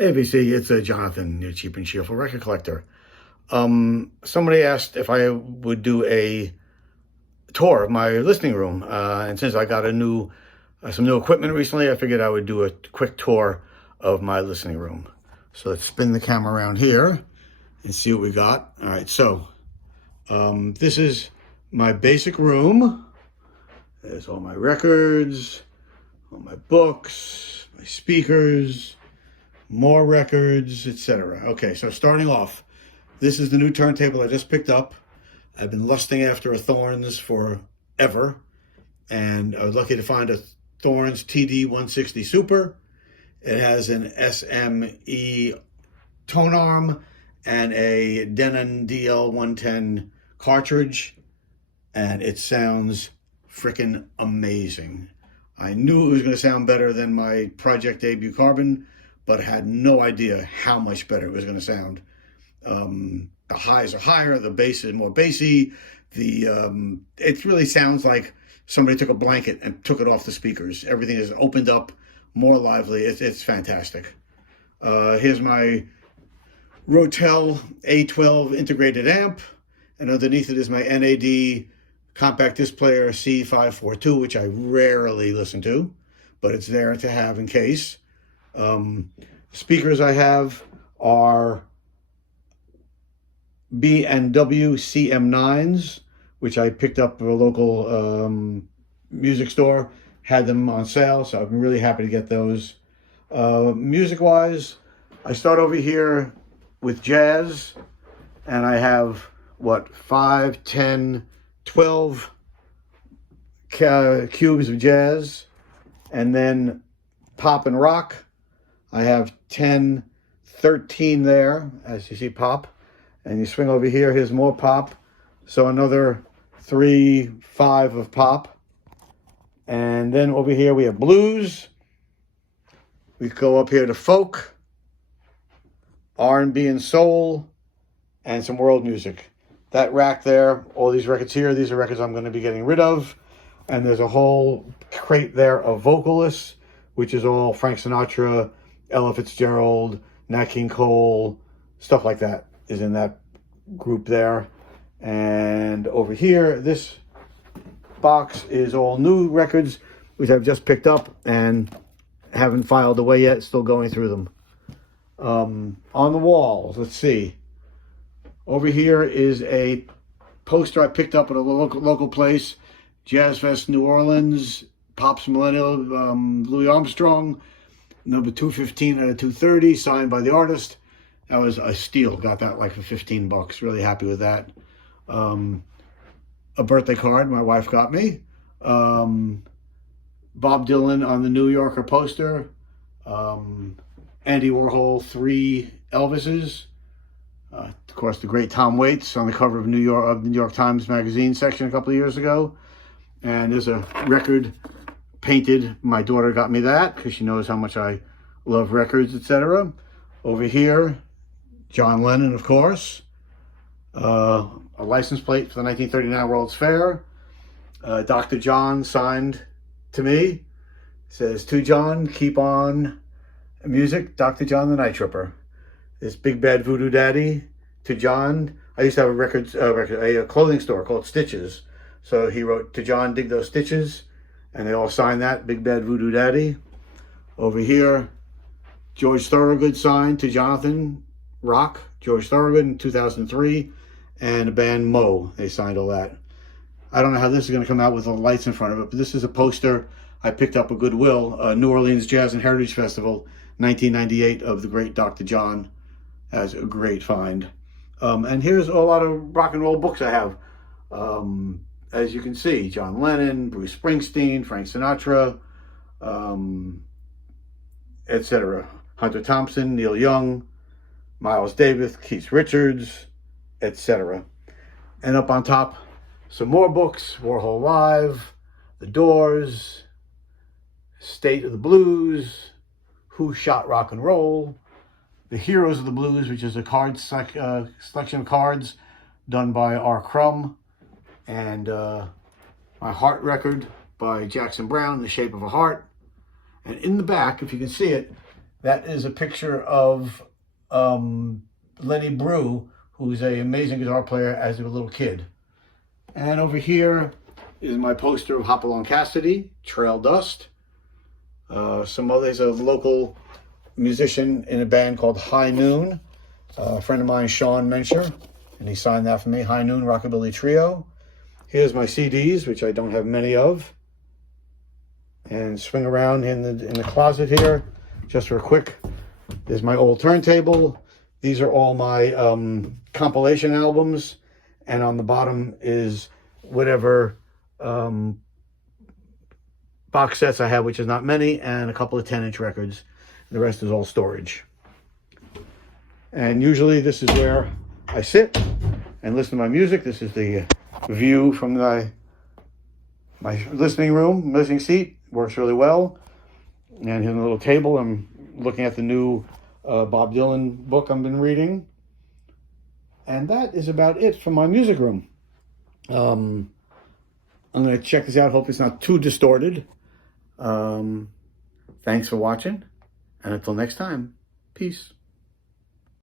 Hey, VC, it's Jonathan, your cheap and cheerful record collector. Somebody asked if I would do a tour of my listening room, and since I got some new equipment recently, I figured I would do a quick tour of my listening room. So let's spin the camera around here and see what we got. All right, so this is my basic room. There's all my records, all my books, my speakers, more records, etc. Okay, so starting off, this is the new turntable I just picked up. I've been lusting after a Thorens forever, and I was lucky to find a Thorens TD160 Super. It has an SME tone arm and a Denon DL110 cartridge, and it sounds freaking amazing. I knew it was going to sound better than my Project Debut Carbon, but had no idea how much better it was going to sound. The highs are higher, the bass is more bassy. It really sounds like somebody took a blanket and took it off the speakers. Everything is opened up, more lively. It's fantastic. Here's my Rotel A12 integrated amp, and underneath it is my NAD compact disc player C542, which I rarely listen to, but it's there to have in case. Speakers I have are B&W CM9s, which I picked up at a local music store, had them on sale, so I'm really happy to get those. Music-wise, I start over here with jazz, and I have, 5, 10, 12 cubes of jazz, and then pop and rock. I have 10, 13 there, as you see pop. And you swing over here, here's more pop. So another 3, 5 of pop. And then over here we have blues. We go up here to folk, R&B and soul, and some world music. That rack there, all these records here, these are records I'm going to be getting rid of. And there's a whole crate there of vocalists, which is all Frank Sinatra, Ella Fitzgerald, Nat King Cole, stuff like that is in that group there. And over here, this box is all new records, which I've just picked up and haven't filed away yet, still going through them. On the walls, let's see. Over here is a poster I picked up at a local place, Jazz Fest New Orleans, Pops Millennial, Louis Armstrong, number 215 out of 230, signed by the artist. That was a steal. Got that like for $15. Really happy with that. A birthday card my wife got me. Bob Dylan on the New Yorker poster. Andy Warhol, 3 Elvises. Of course, the great Tom Waits on the cover of the New York Times Magazine section a couple of years ago. And there's a record painted. My daughter got me that because she knows how much I love records, etc. Over here, John Lennon, of course. A license plate for the 1939 World's Fair. Dr. John signed to me. It says, "To John, keep on music, Dr. John the Night Tripper." This Big Bad Voodoo Daddy, to John. I used to have a clothing store called Stitches. So he wrote, "To John, dig those stitches." And they all signed that, Big Bad Voodoo Daddy. Over here, George Thorogood signed to Jonathan Rock, George Thorogood in 2003, and the band Mo, they signed all that. I don't know how this is going to come out with the lights in front of it, but this is a poster I picked up at Goodwill, New Orleans Jazz and Heritage Festival, 1998, of the great Dr. John. That's a great find. And here's a lot of rock and roll books I have. As you can see, John Lennon, Bruce Springsteen, Frank Sinatra, etc. Hunter Thompson, Neil Young, Miles Davis, Keith Richards, etc. And up on top, some more books, Warhol Live, The Doors, State of the Blues, Who Shot Rock and Roll, The Heroes of the Blues, which is a card selection of cards done by R. Crumb, and my Heart record by Jackson Browne, The Shape of a Heart. And in the back, if you can see it, That is a picture of Lenny Brew, who's an amazing guitar player as a little kid. And over here is my poster of Hopalong Cassidy, Trail Dust. Some others, a local musician in a band called High Noon. A friend of mine, Sean Mencher, and he signed that for me, High Noon Rockabilly Trio. Here's my CDs, which I don't have many of. And swing around in the closet here, just for a quick. There's my old turntable. These are all my compilation albums. And on the bottom is whatever box sets I have, which is not many, and a couple of 10-inch records. The rest is all storage. And usually this is where I sit and listen to my music. This is the view from my listening seat. Works really well. And here's a little table. I'm looking at the new Bob Dylan book I've been reading. And that is about it for my music room. I'm going to check this out. Hope it's not too distorted. Thanks for watching. And until next time, peace.